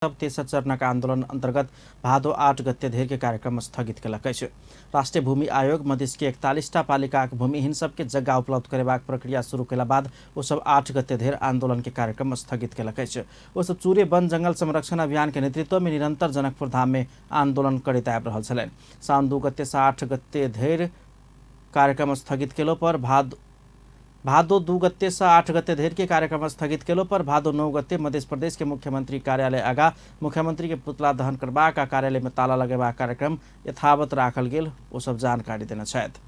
तेसर चरणका आन्दोलन अन्तर्गत भादो 8 गते धेरके कार्यक्रम स्थगित केलकै छ। राष्ट्रिय भूमि आयोग मधेसके 41टा पालिकाक भूमिहीन सबके जग्गा उपलब्ध करेबाक प्रक्रिया शुरू केला बाद ओ सब 8 गते धेर आन्दोलन के कार्यक्रम स्थगित केलकै छ। ओ सब चूरे वन जंगल संरक्षण अभियान के नेतृत्व में निरंतर जनकपुर धाम में आन्दोलन करैत आबि रहल छलैन। साउन 2 गते से 8 गते धेर कार्यक्रम स्थगित केलो पर भादो 2 गते से 8 गते धेर के कार्यक्रम स्थगित केलो पर भादो 9 गते मध्य प्रदेश के मुख्यमंत्री कार्यालय आगा मुख्यमंत्री के पुतला दहन करबाक आ कार्यालय में ताला लगेबाक कार्यक्रम यथावत राखल गेल। ओ सब जानकारी देना छथि।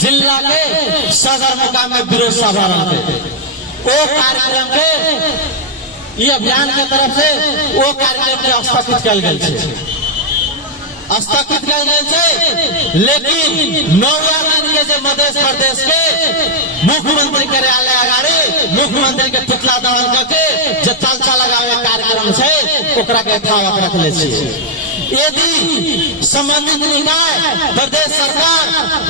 जिला के सदरमुकाम में विरोध सभा रहते ओ कार्यक्रम के ये अभियान के तरफ से वो कार्यक्रम के स्थगित कल गेल छै। स्थगित कल गेल छै, लेकिन 9 दिन के जे मध्य प्रदेश के मुख्यमंत्री कार्यालय अगाड़ी मुख्यमंत्री के पुतला दहन करके जे तालचा लगावे कार्यक्रम छै ओकरा के यथावत रखले छी। यदि संबंधित निकाय, प्रदेश सरकार,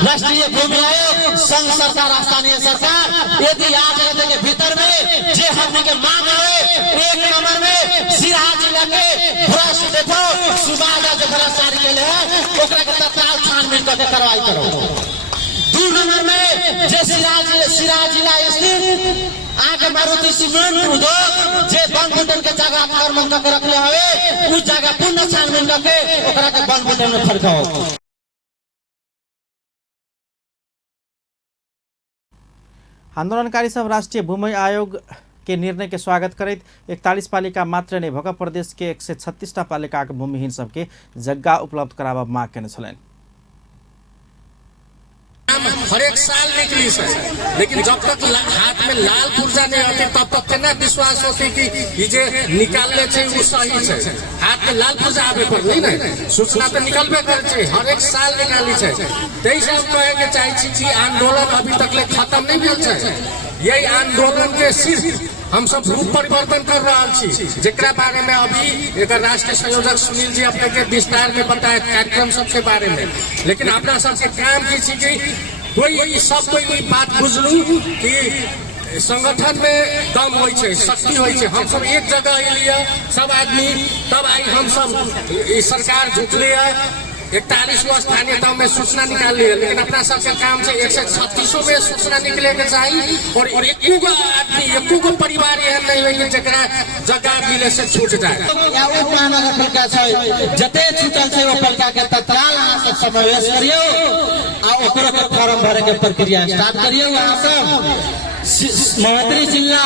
राष्ट्रीय भूमि आयोग, संघ सरकार, स्थानीय सरकार यदि 8 गते के भीतर में जे हमने के मांग आवे 1 नंबर में सिराहा जिला के भ्रष्ट देखो सुबादा जो भ्रष्टाचारी केले है ओकरा के तत्काल छानबीन करके कार्रवाई करो। 2 नंबर में जे सिराहा जिला स्थित आगे मारुति सीमेंट उद्योग जे वन बुटन के जगह आक्रमण करके रखले हवे उस जगह पुनः छानबीन करके ओकरा के वन बुटन में फरकाओ। आंदोलनकारी सब राष्ट्रीय भूमि आयोग के निर्णय के स्वागत करैत 41 पालिका मात्र नहीं भक प्रदेश के 136टा पालिका के भूमिहीन सबके जग्गा उपलब्ध कराबा मांग केने छलैन। हर एक साल निकली से, लेकिन जब तक हाथ में लाल पुर्जा नहीं आती तब तक केना विश्वास होती कि ये जे निकालने छै वो सही छै। हाथ में लाल पुर्जा आबे पर नहीं सूचना तो निकलबे करे छै, हर एक साल निकाली छै। तेईस हम कहे के चाहे छी कि आंदोलन अभी तक ले खत्म नहीं भेल छै। यही आंदोलन के सिर्फ हम सब रूप परिवर्तन कर रहा छी, जेकरा बारे में अभी एक राष्ट्रीय संयोजक सुनील जी अपने के विस्तार में बताए कार्यक्रम सबके बारे में। लेकिन अपना सबके काम की छी कि कोई सब कोई बात बुझलू कि संगठन में दम होई छै, शक्ति होई छै। हम सब एक जगह एलिए सब आदमी, तब आई हम सब सरकार जुटले है 41 स्थानीय तह में सूचना निकाल लिया। लेकिन अपना सबके काम से 136 में सूचना निकले के चाहिए और एको आदमी एको परिवार एहन नहीं होई जकरा जगह मिले से छूट जाए। या वो महानगर पालिका छै जते छूटल छै वो पालिका के तत्काल अहाँ सब समावेश करियो आ ओकरा पर फॉर्म भरे के प्रक्रिया स्टार्ट करियो। अहाँ सब महोत्तरी जिला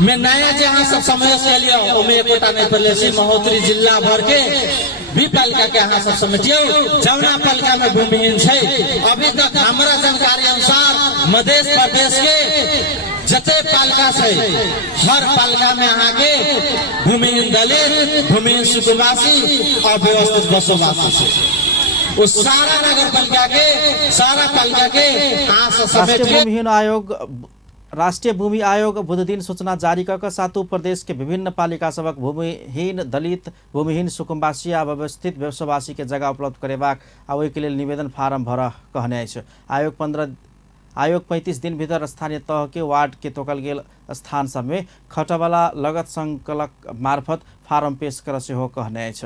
में नया जे अहाँ सब समावेश करियो ओमे एकोटा नहीं पड़ले छी। महोत्तरी जिला भर के भी पालिका के अहाँ सब समेटियो जमुना पालिका में भूमिहीन छै। अभी तक हमारा जानकारी अनुसार मध्य प्रदेश के जते पालिका छै हर पालिका में अहाँ के भूमिहीन दलित, भूमिहीन सुकुमासी, अव्यवस्थित बसोबासी छै। वो सारा नगर पालिका के अहाँ सब समेट राष्ट्रीय भूमि आयोग बुध दिन सूचना जारी कर सातों प्रदेश के विभिन्न पालिका सबक भूमिहीन दलित, भूमिहीन सुकुम्बासी आ अव्यवस्थित बसोबासी के जगह उपलब्ध करेबाक आ ओहि के लेल निवेदन फार्म भर कहने अछि। आयोग 35 दिन भीतर स्थानीय तह के वार्ड के तोकल गेल स्थान सब में खटवाला लगत संकलक मार्फत फार्म पेश कर सेहो कहने अछि।